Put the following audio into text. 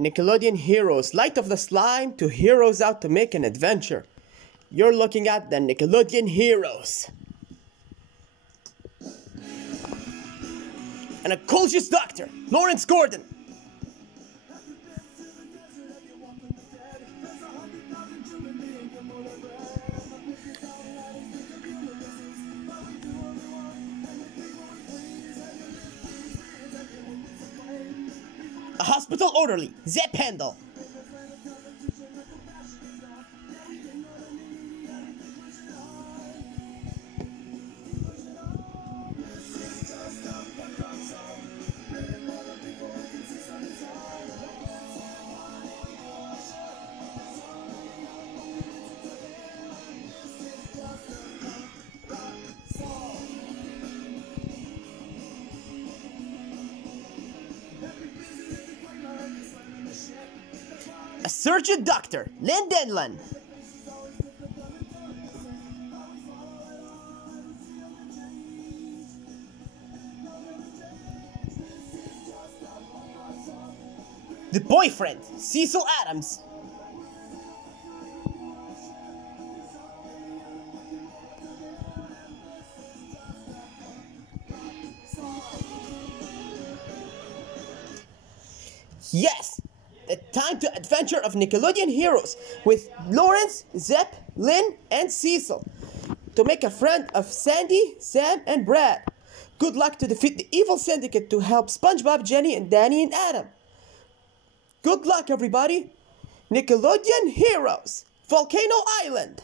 Nickelodeon heroes, light of the slime to heroes out to make an adventure. You're looking at the Nickelodeon heroes. And a conscious doctor, Lawrence Gordon. A hospital orderly, Zep Hindle. A surgeon doctor, Lynn Denlon. The boyfriend, Cecil Adams. Yes! The time to adventure of Nickelodeon heroes with Lawrence, Zep, Lynn, and Cecil to make a friend of Sandy, Sam, and Brad. Good luck to defeat the evil syndicate to help SpongeBob, Jenny, and Danny and Adam. Good luck, everybody! Nickelodeon heroes, Volcano Island.